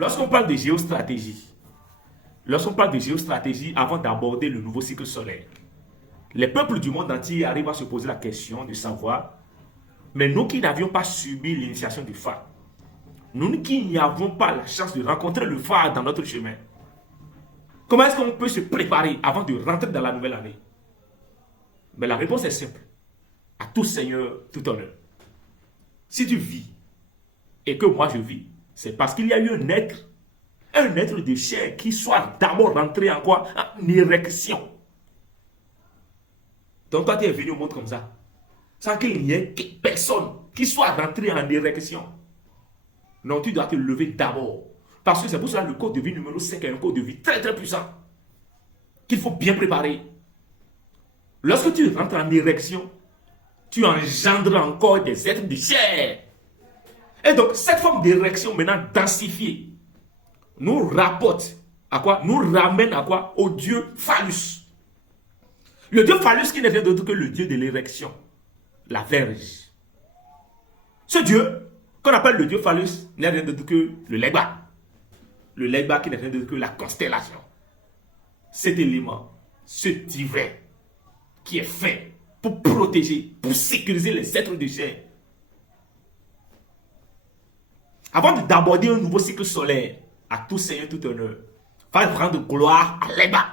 Lorsqu'on parle de géostratégie, avant d'aborder le nouveau cycle solaire, les peuples du monde entier arrivent à se poser la question de savoir, mais nous qui n'avions pas subi l'initiation du phare, nous qui n'avons pas la chance de rencontrer le phare dans notre chemin, comment est-ce qu'on peut se préparer avant de rentrer dans la nouvelle année? Mais la réponse est simple. À tout Seigneur, tout honneur. Si tu vis et que moi je vis, c'est parce qu'il y a eu un être de chair qui soit d'abord rentré en quoi? En érection. Donc toi tu es venu au monde comme ça, sans qu'il n'y ait personne qui soit rentré en érection. Non, tu dois te lever d'abord. Parce que c'est pour cela que le code de vie numéro 5 est un code de vie très très puissant, qu'il faut bien préparer. Lorsque tu rentres en érection, tu engendres encore des êtres de chair. Et donc, cette forme d'érection maintenant densifiée nous rapporte à quoi? Nous ramène à quoi? Au dieu phallus. Le dieu phallus qui n'est rien d'autre que le dieu de l'érection, la Vierge. Ce dieu, qu'on appelle le dieu phallus, n'est rien d'autre que le Legba. Le Legba qui n'est rien d'autre que la constellation. Cet élément, ce divin, qui est fait pour protéger, pour sécuriser les êtres de chair. Avant d'aborder un nouveau cycle solaire, à tout Seigneur, tout honneur, va rendre gloire à Legba.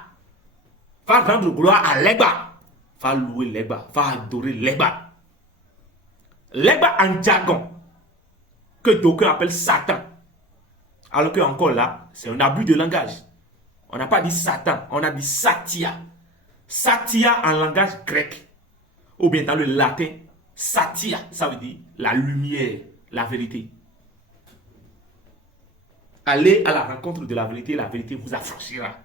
Va rendre gloire à Legba. Va louer Legba. Va adorer Legba. Legba en jargon, que d'aucuns appellent Satan. Alors que encore là, c'est un abus de langage. On n'a pas dit Satan, on a dit Satya. Satya en langage grec, ou bien dans le latin, Satya, ça veut dire la lumière, la vérité. Allez à la rencontre de la vérité vous affranchira.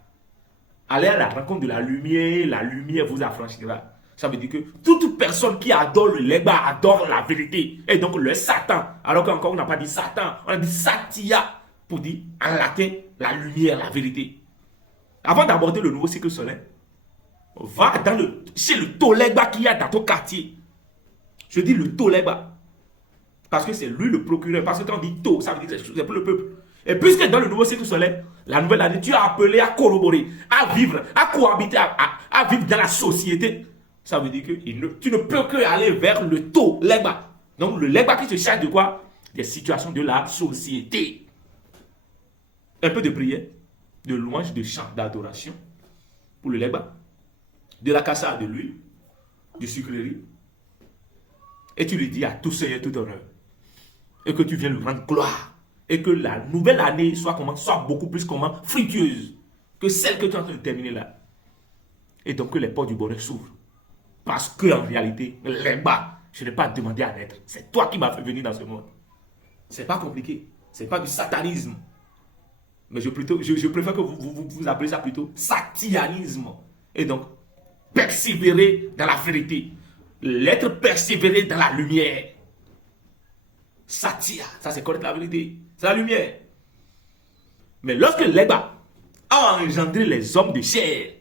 Allez à la rencontre de la lumière vous affranchira. Ça veut dire que toute personne qui adore le Legba adore la vérité. Et donc le Satan, alors qu'encore on n'a pas dit Satan, on a dit Satya, pour dire en latin, la lumière, la vérité. Avant d'aborder le nouveau cycle solaire, va chez le Tolegba qu'il y a dans ton quartier. Je dis le Tolegba. Parce que c'est lui le procureur. Parce que quand on dit To, ça veut dire que c'est pour le peuple. Et puisque dans le nouveau cycle solaire, la nouvelle année, tu as appelé à corroborer, à vivre, à cohabiter, à vivre dans la société. Ça veut dire que tu ne peux que aller vers le Tolegba. Donc le Legba qui se charge de quoi? Des situations de la société. Un peu de prière, de louange, de chant, d'adoration pour le Legba. De la cassade de l'huile, de sucrerie, et tu lui dis à tout Seigneur, tout honneur, et que tu viens lui rendre gloire, et que la nouvelle année soit beaucoup plus fructueuse que celle que tu es en train de terminer là. Et donc que les portes du bonheur s'ouvrent. Parce que en réalité, Legba, je n'ai pas demandé à naître. C'est toi qui m'as fait venir dans ce monde. C'est pas compliqué. C'est pas du satanisme. Mais je préfère que vous appelez ça plutôt satianisme. Et donc, persévérer dans la vérité. L'être persévéré dans la lumière. Satya, ça c'est connaître la vérité. C'est la lumière. Mais lorsque Legba a engendré les hommes de chair,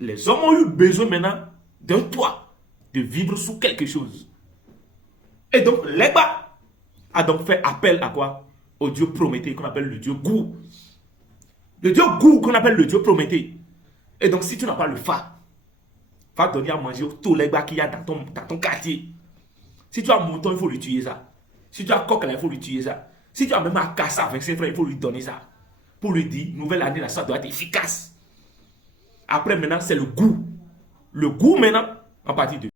les hommes ont eu besoin maintenant d'un toit, de vivre sous quelque chose. Et donc Legba a donc fait appel à quoi? Au dieu Prométhée qu'on appelle le dieu Gou. Le dieu Gou qu'on appelle le dieu Prométhée. Et donc si tu n'as pas le phare, va donner à manger au Tolegba qu'il y a dans ton quartier. Si tu as un mouton, il faut lui tuer ça. Si tu as un coq, il faut lui tuer ça. Si tu as même un cassa avec ses frères, il faut lui donner ça. Pour lui dire, nouvelle année, là, ça doit être efficace. Après, maintenant, c'est le goût. Le goût, maintenant, en partie de